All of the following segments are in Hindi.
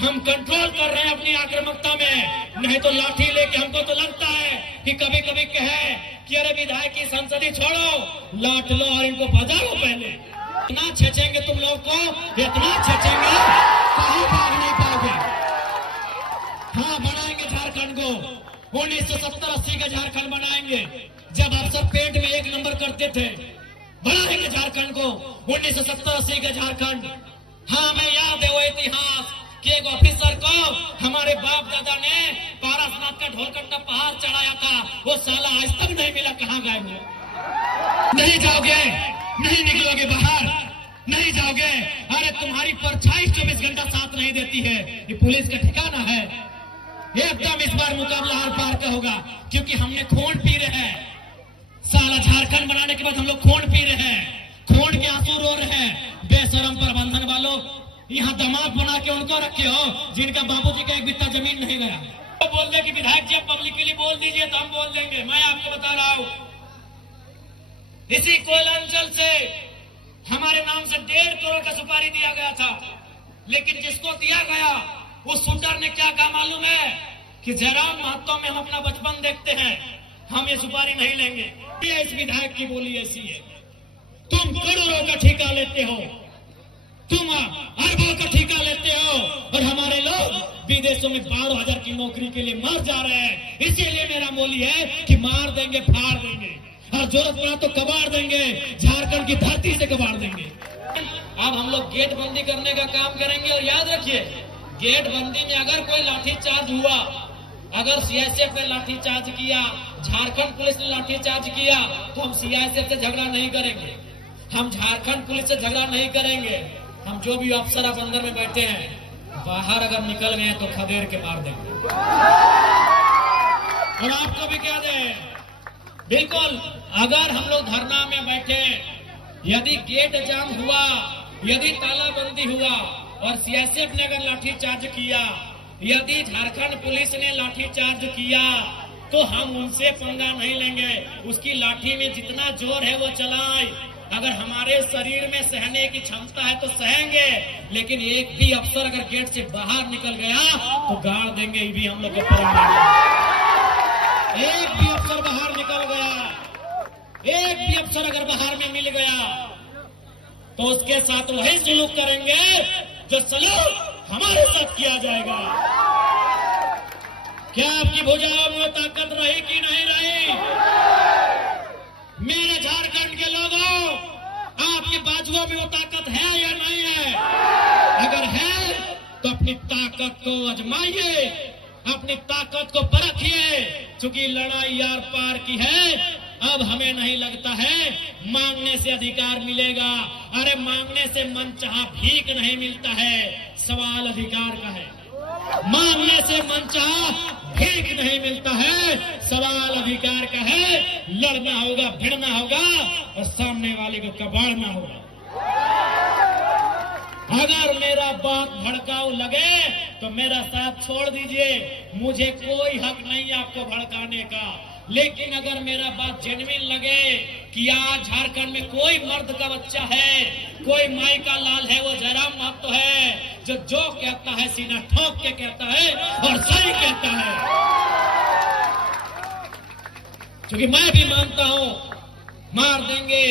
हम कंट्रोल कर रहे हैं अपनी आक्रामकता में, नहीं तो लाठी लेके हमको तो लगता है कि कभी कभी कहे कि अरे विधायक की संसदी छोड़ो, लाठ लो और इनको बजाओ। पहले इतना छेचेंगे तुम लोग को, इतना छेचेंगे कहीं भाग नहीं पाओगे। हाँ, बनाएंगे झारखंड को 1970-80 का झारखंड बनाएंगे, जब आप सब पेट में एक नंबर करते थे। बनाएंगे झारखंड को 1970-80 का झारखंड। हाँ, मैं याद है वो इतिहास कि एक ऑफिसर को हमारे बाप दादा ने पारसनाथ का ढोलकंडा पहाड़ चढ़ाया था, वो साला आज तक नहीं मिला, कहाँ गायब है? नहीं जाओगे, नहीं निकलोगे बाहर, नहीं जाओगे। अरे तुम्हारी परछाई 24 घंटा साथ नहीं देती है, ये पुलिस का ठिकाना है? एकदम इस बार मुकाबला हर पार का होगा, क्योंकि हमने खून पी रहे हैं। साला झारखंड बनाने के बाद हम लोग खून पी रहे हैं, खून के आंसू रो रहे हैं। बेशरम प्रबंधन वालों, यहाँ दामाद बना के उनको रखे हो जिनका बाबूजी का एक बित्ता जमीन नहीं गया। तो बोल दे कि विधायक जी पब्लिकली बोल दीजिए तो हम बोल देंगे। मैं आपको बता रहा हूँ, इसी कोयला अंचल से हमारे नाम से 1.5 करोड़ का सुपारी दिया गया था, लेकिन जिसको दिया गया उस शूटर ने क्या कहा मालूम है कि जयराम महतो में हम अपना बचपन देखते हैं, हम ये सुपारी नहीं लेंगे। ये इस विधायक की बोली ऐसी है। तुम करोड़ों का ठेका लेते हो, तुम अरबों का ठेका लेते हो, और हमारे लोग विदेशों में 12,000 की नौकरी के लिए मर जा रहे हैं। इसीलिए मेरा बोली है कि मार देंगे, फाड़ देंगे, और जरूरत पड़ा तो कबाड़ देंगे, झारखंड की धरती से कबाड़ देंगे। अब हम लोग गेट बंदी करने का काम करेंगे, और याद रखिए गेट बंदी में अगर कोई लाठीचार्ज हुआ, अगर सीआईएसएफ ने लाठीचार्ज किया, झारखंड पुलिस ने लाठीचार्ज किया, तो हम सीआईएसएफ से झगड़ा नहीं करेंगे, हम झारखंड पुलिस से झगड़ा नहीं करेंगे। हम जो भी अफसर अब अंदर में बैठे हैं, बाहर अगर निकल गए तो खदेड़ के मार देंगे। और आपको भी कह दें, बिल्कुल अगर हम लोग धरना में बैठे, यदि गेट जाम हुआ, यदि तालाबंदी हुआ और सीआईएसएफ ने अगर लाठीचार्ज किया, यदि झारखंड पुलिस ने लाठीचार्ज किया, तो हम उनसे पंगा नहीं लेंगे। उसकी लाठी में जितना जोर है वो चलाएं। अगर हमारे शरीर में सहने की क्षमता है तो सहेंगे, लेकिन एक भी अफसर अगर गेट से बाहर निकल गया तो गाड़ देंगे, ये भी हम लोग को परवाह नहीं। एक भी अफसर बाहर निकल गया, एक भी अफसर अगर बाहर में मिल गया, तो उसके साथ वही सलूक करेंगे जो सलूक हमारे साथ किया जाएगा। क्या आपकी भुजाओं में ताकत रही कि नहीं रही? मेरे झारखंड के लोगों, आपके बाजुओं में वो ताकत है या नहीं है? अगर है तो अपनी ताकत को आजमाइए, अपनी ताकत को परखिए, क्योंकि लड़ाई यार पार की है। अब हमें नहीं लगता है मांगने से अधिकार मिलेगा। अरे मांगने से मनचाहा भीख नहीं मिलता है, सवाल अधिकार का है। मांगने से मनचाहा भीख नहीं मिलता है, सवाल अधिकार का है। लड़ना होगा, भिड़ना होगा और सामने वाले को कबाड़ना होगा। अगर मेरा बात भड़काऊ लगे तो मेरा साथ छोड़ दीजिए, मुझे कोई हक नहीं आपको भड़काने का। लेकिन अगर मेरा बात जेन्युइन लगे कि आज झारखंड में कोई मर्द का बच्चा है, कोई माई का लाल है, वो जयराम महतो है, जो कहता है सीना ठोक के कहता है और सही कहता है। क्योंकि मैं भी मानता हूं, मार देंगे,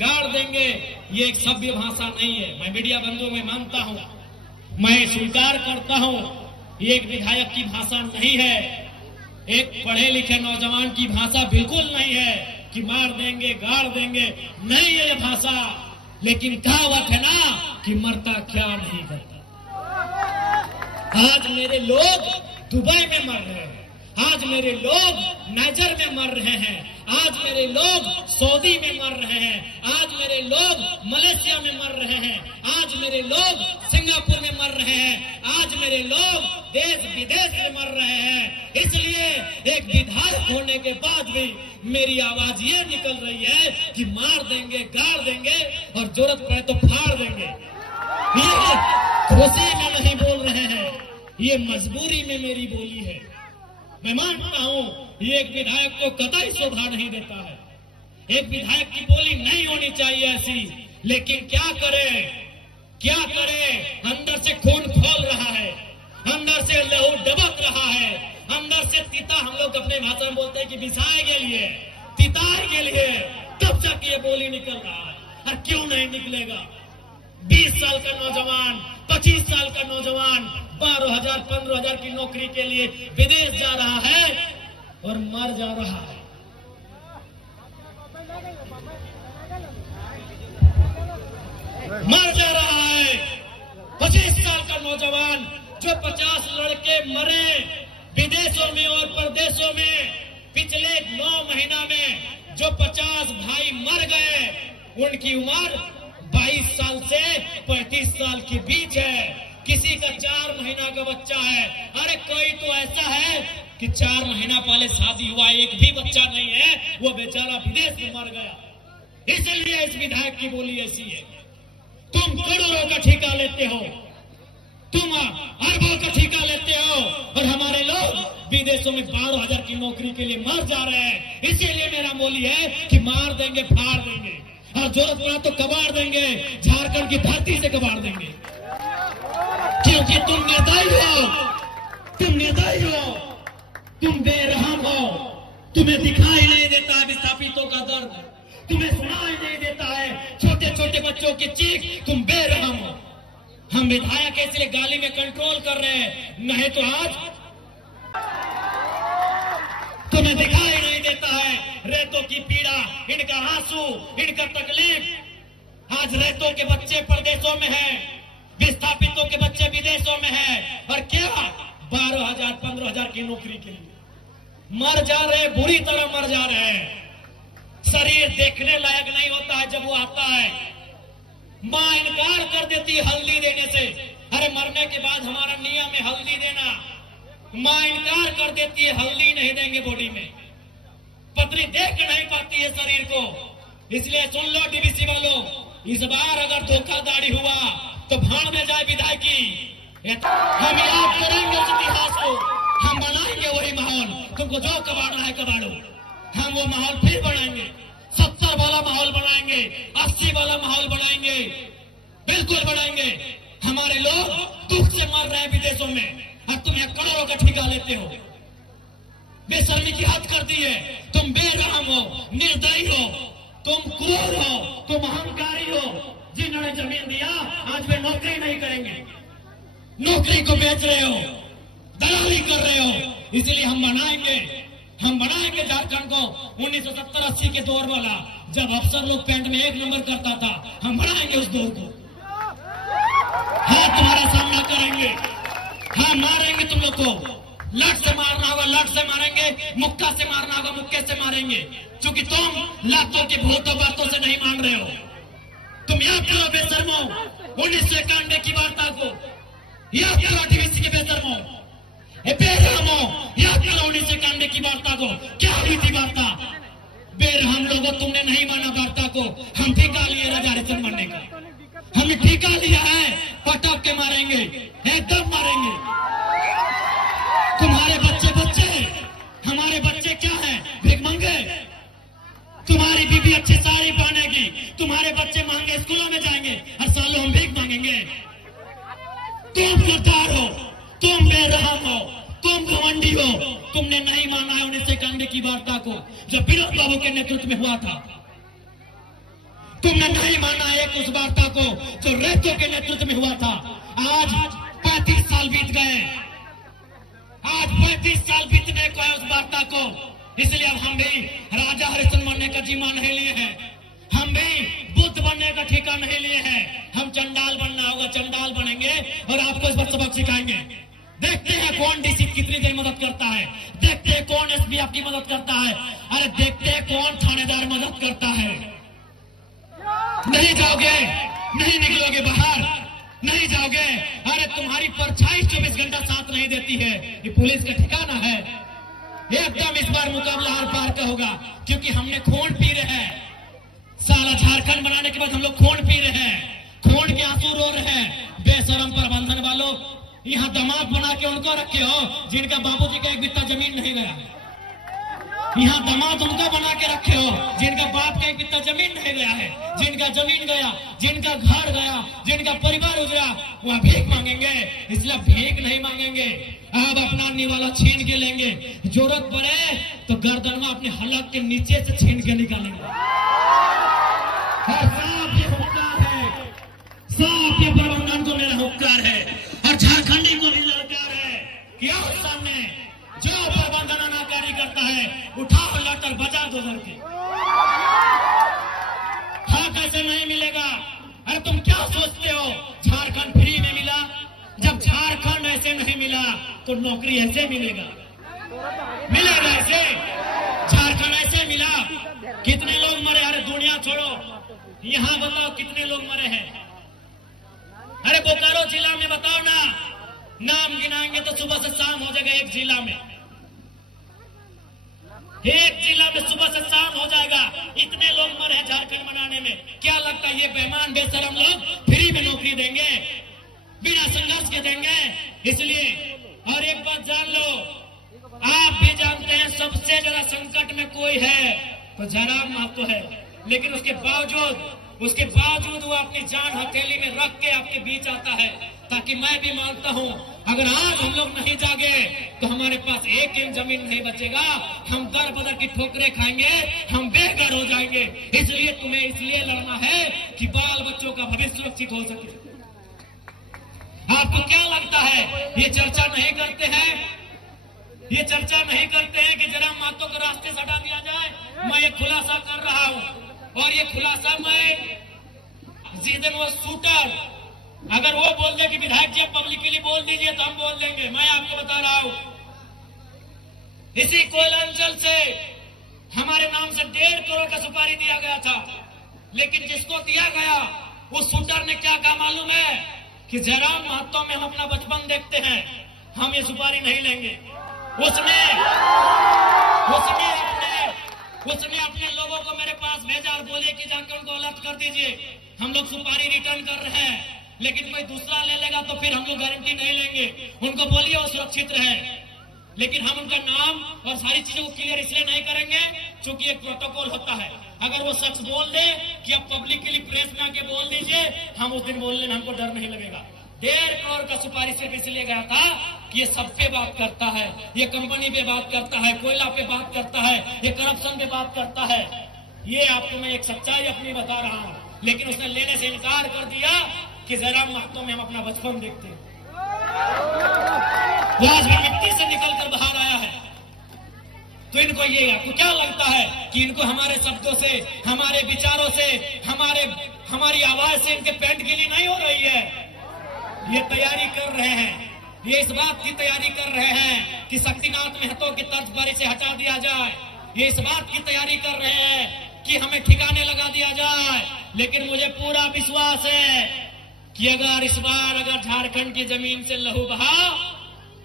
गाड़ देंगे, ये एक सभ्य भाषा नहीं है। मैं मीडिया बंधुओं में मानता हूं, मैं स्वीकार करता हूं, ये एक विधायक की भाषा नहीं है, एक पढ़े लिखे नौजवान की भाषा बिल्कुल नहीं है कि मार देंगे, गाड़ देंगे, नहीं है ये भाषा। लेकिन कहावत है ना कि मरता क्या नहीं करता। आज मेरे लोग दुबई में मर रहे हैं, आज मेरे लोग नाइजर में मर रहे हैं, आज मेरे लोग सऊदी में मर रहे हैं, आज मेरे लोग मलेशिया में मर रहे हैं, आज मेरे लोग सिंगापुर में मर रहे हैं, आज मेरे लोग देश विदेश में मर रहे हैं। इसलिए एक विधायक होने के बाद भी मेरी आवाज ये निकल रही है कि मार देंगे, गाड़ देंगे और जरूरत पड़े तो फाड़ देंगे। ये खुशी में नहीं बोल रहे हैं, ये मजबूरी में मेरी बोली है। मैं मानता हूं ये एक विधायक को कतई शोभा नहीं देता है, एक विधायक की बोली नहीं होनी चाहिए ऐसी। लेकिन क्या करे, क्या करे, अंदर से खून खौल रहा है, लोग अपने भाषा में बोलते हैं कि बिसाए के लिए, तितार के लिए, तब तक ये बोली निकल रहा है। और क्यों नहीं निकलेगा? 20 साल का नौजवान, 25 साल का नौजवान 12,000 15,000 की नौकरी के लिए विदेश जा रहा है और मर जा रहा है। मर जा रहा है। 25 साल का नौजवान, जो 50 लड़के मरे विदेशों में और प्रदेशों में पिछले 9 महीना में, जो 50 भाई मर गए, उनकी उम्र 22 साल से 35 साल के बीच है। किसी का 4 महीना का बच्चा है। अरे कोई तो ऐसा है कि 4 महीना पहले शादी हुआ, एक भी बच्चा नहीं है, वो बेचारा विदेश में मर गया। इसलिए इस विधायक की बोली ऐसी है। तुम करोड़ों का ठेका लेते हो, तुम अरबों का ठेका लेते हो, और हमारे लोग विदेशों में 12,000 की नौकरी के लिए मर जा रहे हैं। इसीलिए मेरा बोली है कि मार देंगे, फाड़ देंगे, और जरूरत पड़ा तो कबाड़ देंगे, झारखंड की धरती से कबाड़ देंगे। क्योंकि तुम निर्दयी हो, तुम निर्दयी हो, तुम बेरहम हो। तुम्हें दिखाई नहीं देता है विस्थापितों का दर्द, तुम्हें सुनाई नहीं देता है छोटे छोटे बच्चों की चीख। तुम बेरहम हो। हम विधायक इसलिए गाली में कंट्रोल कर रहे हैं, नहीं तो आज तुम्हें दिखाई नहीं देता है रेतों की पीड़ा, इनका आंसू, इनका तकलीफ। आज रेतों के बच्चे प्रदेशों में हैं, विस्थापितों के बच्चे विदेशों में हैं, और क्या 12,000 15,000 की नौकरी के लिए मर जा रहे, बुरी तरह मर जा रहे हैं। शरीर देखने लायक नहीं होता है जब वो आता है। मां इनकार कर देती है हल्दी देने से। अरे मरने के बाद हमारा नियम है हल्दी देना, मां इनकार कर देती है, हल्दी नहीं देंगे बॉडी में। पत्नी देख नहीं पाती है शरीर को। इसलिए सुन लो डीवीसी वालों, इस बार अगर धोखाधड़ी हुआ तो भाड़ में जाए विधायकी। हम याद करेंगे उस इतिहास को, हम बनाएंगे वही माहौल। तुमको जो कबाड़ना है कबाड़ो, हम वो माहौल फिर बनाएंगे। 70 वाला माहौल बनाएंगे, 80 वाला माहौल बनाएंगे, बिल्कुल बनाएंगे। हमारे लोग दुख से मर रहे हैं विदेशों में, और तुम यहाँ करोड़ों का ठेका लेते हो। बेशर्मी की हद कर दी है। तुम बेरहम हो, निर्दयी हो, तुम क्रूर हो, तुम अहंकारी हो। जिन्होंने जमीन दिया आज वे नौकरी नहीं करेंगे, नौकरी को बेच रहे हो, दलाली कर रहे हो। इसलिए हम बनाएंगे झारखंड को 1970-80 के दौर वाला, जब अफसर लोग पैंट में 1 नंबर करता था। हम बनाएंगे उस दौर को। हाँ, तुम्हारा सामना करेंगे, हाँ मारेंगे तुम लोग को। लट से मारना होगा लट से मारेंगे, मुक्का से मारना होगा मुक्के से मारेंगे। क्योंकि तुम लातों की भूतों बातों से नहीं मान रहे हो। तुम याद करो बेशर्मो 1991 की वार्ता को, याद करो डीवीसी के बेशर्मो, बेरहमो, याद करो 1991 की वार्ता को। क्या हुई थी वार्ता? बेरहम लोगों, तुमने नहीं माना वार्ता को। हम ठेका लिए राजा हरिश्चंद्र मरने का, हमने ठेका लिया है। पटक के मारेंगे, एकदम मारेंगे। तुम्हारे बच्चे हमारे बच्चे क्या हैं? भिखमंगे। तुम्हारी बीबी अच्छी साड़ी पहनेगी, तुम्हारे बच्चे महंगे स्कूलों में जाएंगे, हर सालों हम भीख मांगेंगे। तुम गद्दार हो, तुम बेरहम हो, तुम घमंडी हो। तुमने नहीं माना है 1991 की वार्ता को, जो विनोद बाबू के नेतृत्व में हुआ था। तुमने नहीं माना है उस वार्ता को जो रेतों के नेतृत्व में हुआ था। आज 35 साल बीत गए, आज 35 साल बीतने को है उस वार्ता को। इसलिए अब हम भी राजा हरिश्चंद्र बनने का जिम्मा नहीं लिए हैं, हम भी बुद्ध बनने का ठेका नहीं लिए हैं। हम चंडाल बनना होगा, चंडाल बनेंगे और आपको इस पर सबक सिखाएंगे। देखते हैं कौन डीसी कितनी देर मदद करता है, देखते हैं कौन एसपी आपकी मदद करता है, अरे देखते हैं कौन थानेदार मदद करता है। नहीं जाओगे, नहीं निकलोगे बाहर, नहीं जाओगे। अरे तुम्हारी परछाई 24 घंटा साथ नहीं देती है, ये पुलिस का ठिकाना है। एकदम इस बार मुकाबला आर पार का होगा, क्योंकि हमने खून पी रहे हैं। साला झारखंड बनाने के बाद हम लोग खून पी रहे हैं, खून के आंसू रो रहे हैं। बेशरम प्रबंधन वालों, यहाँ दामाद बना के उनको रखे हो जिनका बाबूजी का 1 बित्ता जमीन नहीं गया। यहाँ दामाद उनको बना के रखे हो जिनका बाप का एक बित्ता जमीन नहीं गया है, जिनका जमीन गया, जिनका घर गया, जिनका परिवार उजड़ा, वह भीख मांगेंगे। इसलिए भीख नहीं मांगेंगे, अब अपना निवाला छीन के लेंगे। जरूरत पड़े तो गर्दन में अपने हलक के नीचे से छीन के निकालेंगे। और साफ ये हुक्कार है, साफ ये प्रबंधन को मेरा हुक्कार है और झारखंडी को भी ललकार है कि आओ सामने, जो प्रबंधन अनाकारी करता है उठाओ लटर बजा दो लड़के। हाँ कैसे नहीं मिलेगा? अरे तुम क्या सोचते हो झारखंड फ्री में मिला? जब झारखंड ऐसे नहीं मिला तो नौकरी ऐसे मिलेगा? मिलेगा ऐसे? झारखंड ऐसे मिला? कितने लोग मरे? अरे दुनिया छोड़ो, यहाँ बताओ कितने लोग मरे हैं? अरे बोकारो जिला में बताओ ना, नाम गिनाएंगे तो सुबह से शाम हो जाएगा। एक जिला में सुबह से शाम हो जाएगा। इतने लोग मरे हैं झारखंड बनाने में। क्या लगता है ये बेईमान बेशरम लोग फ्री में नौकरी देंगे? बिना संघर्ष के देंगे? इसलिए और एक बात जान लो, आप भी जानते हैं सबसे ज्यादा संकट में कोई है तो जयराम महतो है, लेकिन उसके बावजूद वो अपनी जान हथेली में रख के आपके बीच आता है, ताकि मैं भी मानता हूं अगर आज हम लोग नहीं जागे तो हमारे पास एक इंच जमीन नहीं बचेगा, हम दर बदर की ठोकरें खाएंगे, हम बेघर हो जाएंगे। इसलिए तुम्हें इसलिए लड़ना है कि बाल बच्चों का भविष्य सुरक्षित हो सके। आपको क्या लगता है ये चर्चा नहीं करते हैं? ये चर्चा नहीं करते हैं कि जयराम महतो को रास्ते से हटा दिया जाए? मैं ये खुलासा कर रहा हूं और ये खुलासा मैं जिस दिन वो शूटर अगर वो बोल दे कि विधायक जी पब्लिकली बोल दीजिए तो हम बोल देंगे। मैं आपको बता रहा हूं, इसी कोयला अंचल से हमारे नाम से 1.5 करोड़ का सुपारी दिया गया था, लेकिन जिसको दिया गया उस शूटर ने क्या कहा मालूम है? कि जयराम महतो में हम अपना बचपन देखते हैं, हम ये सुपारी नहीं लेंगे। उसने अपने लोगों को मेरे पास भेजा और बोले कि जाकर उनको अलर्ट कर दीजिए, हम लोग सुपारी रिटर्न कर रहे हैं, लेकिन कोई दूसरा ले लेगा तो फिर हम लोग गारंटी नहीं लेंगे। उनको बोलिए वो सुरक्षित रहे, लेकिन हम उनका नाम और सारी चीजों को क्लियर इसलिए नहीं करेंगे क्योंकि एक प्रोटोकॉल होता है। अगर वो शख्स बोल दे कि अब पब्लिकली प्रेस में आके बोल दीजिए, हम उस दिन बोलने में हमको डर नहीं लगेगा। 1.5 करोड़ का सुपारी सिर्फ इसलिए गया था कि ये सब पे बात करता है, ये कंपनी पे बात करता है, कोयला पे बात करता है, ये करप्शन पे बात करता है। ये आपको मैं एक सच्चाई अपनी बता रहा हूं, लेकिन उसने लेने से इनकार कर दिया कि जयराम महतो में हम अपना बचपन देखते हैं। वो आज भी मिट्टी से निकलकर बाहर आया है। तो इनको ये आपको क्या लगता है कि इनको हमारे शब्दों से, हमारे विचारों से, हमारी आवाज से इनके पेंट गिली नहीं हो रही है? ये तैयारी कर रहे हैं, ये इस बात की तैयारी कर रहे हैं कि शक्तिनाथ महतो की तर्ज पर इसे हटा दिया जाए। ये इस बात की तैयारी कर रहे हैं कि हमें ठिकाने लगा दिया जाए। लेकिन मुझे पूरा विश्वास है कि अगर इस बार झारखंड की जमीन से लहू बहा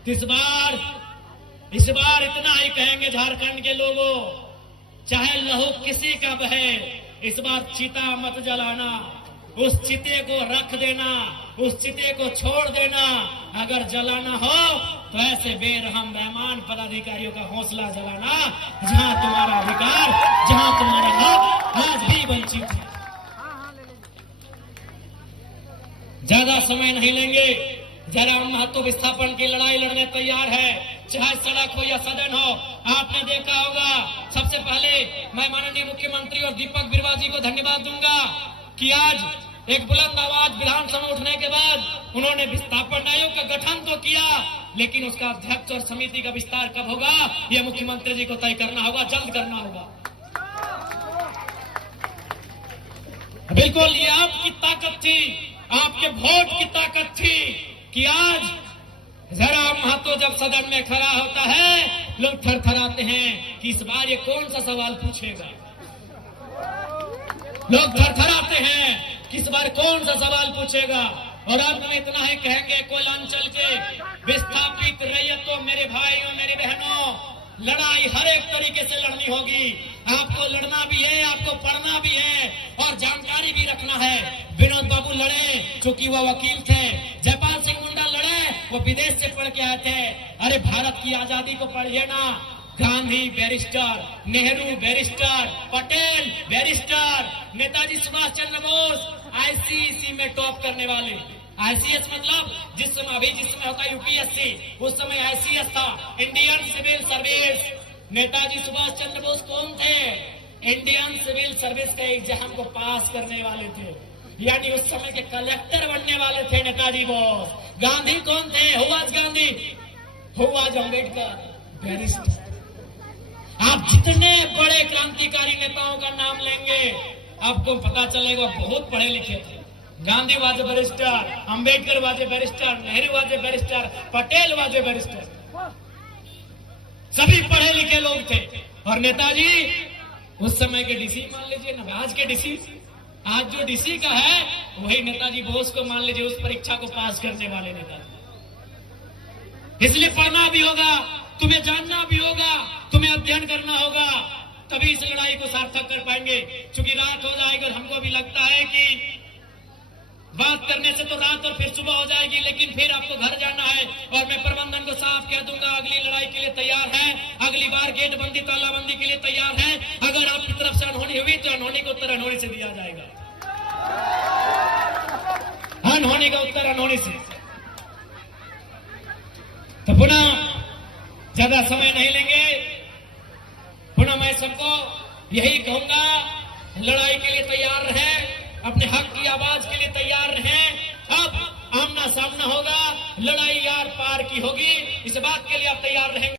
तो इस बार इतना ही कहेंगे झारखंड के लोगों, चाहे लहू किसी का बहे, इस बार चिता मत जलाना, उस चिते को रख देना, उस चिते को छोड़ देना। अगर जलाना हो तो ऐसे बेरहम बेईमान पदाधिकारियों का हौसला जलाना जहां तुम्हारा अधिकार, जहां तुम्हारा हक आज भी वंचित है। ज्यादा समय नहीं लेंगे, जयराम महतो विस्थापन की लड़ाई लड़ने तैयार है, चाहे सड़क हो या सदन हो। आपने देखा होगा, सबसे पहले मैं माननीय मुख्यमंत्री और दीपक बिरुवा जी को धन्यवाद दूंगा कि आज एक बुलंद आवाज विधानसभा में उठने के बाद उन्होंने विस्थापन आयोग का गठन तो किया, लेकिन उसका अध्यक्ष और समिति का विस्तार कब होगा यह मुख्यमंत्री जी को तय करना होगा, जल्द करना होगा। बिल्कुल ये आपकी ताकत थी, आपके वोट की ताकत थी कि आज जयराम महतो जब सदन में खड़ा होता है लोग थरथराते हैं कि इस बार ये कौन सा सवाल पूछेगा। लोग थरथराते हैं कि इस बार कौन सा सवाल पूछेगा। और अब हम इतना ही कहेंगे, कोयलांचल के विस्थापित रैयतों, मेरे भाइयों मेरी बहनों, लड़ाई हर एक तरीके से लड़नी होगी। आपको लड़ना भी है, आपको पढ़ना भी है और जानकारी भी रखना है। विनोद बाबू लड़े क्योंकि वह वकील थे, जयपाल सिंह मुंडा लड़े वो विदेश से पढ़ के आए थे। अरे भारत की आजादी को पढ़िए ना, Gandhi barrister, Nehru barrister, Patel barrister, Netaji Subhash Chandra Bose ICSE में टॉप करने वाले। आईसीएस मतलब जिस समय होता यूपीएससी, उस समय आईसीएस था, Indian civil service. Netaji Subhash Chandra Bose कौन थे? इंडियन सिविल सर्विस का एग्जाम को पास करने वाले थे, यानी उस समय के कलेक्टर बनने वाले थे नेताजी बोस। गांधी कौन थे? Who was Gandhi? Who was Ambedkar? Barrister. आप जितने बड़े क्रांतिकारी नेताओं का नाम लेंगे आपको पता चलेगा बहुत पढ़े लिखे थे। Gandhi was barrister, Ambedkar was barrister, Nehru was barrister, Patel was barrister, सभी पढ़े लिखे लोग थे। और नेताजी उस समय के डीसी मान लीजिए ना, आज के डीसी, आज जो डीसी का है वही नेताजी बोस को मान लीजिए, उस परीक्षा को पास करने वाले नेताजी। इसलिए पढ़ना भी होगा, तुम्हें जानना भी होगा, तुम्हें अध्ययन करना होगा, तभी इस लड़ाई को सार्थक कर पाएंगे। क्योंकि रात हो जाएगी और हमको भी लगता है कि बात करने से तो रात और फिर सुबह हो जाएगी, लेकिन फिर आपको घर जाना है। और मैं प्रबंधन को साफ कह दूंगा, अगली लड़ाई के लिए तैयार है, अगली बार गेट बंदी तालाबंदी के लिए तैयार है। अगर आपकी तरफ से अनहोनी हुई तो अनहोनी का उत्तर अनहोनी से दिया जाएगा, अनहोनी का उत्तर अनहोनी से। तो पुनः ज्यादा समय नहीं लेंगे, पुनः मैं सबको यही कहूंगा, लड़ाई के लिए तैयार रहें, अपने हक की आवाज के लिए तैयार रहें। अब आमना सामना होगा, लड़ाई यार पार की होगी, इस बात के लिए आप तैयार रहेंगे।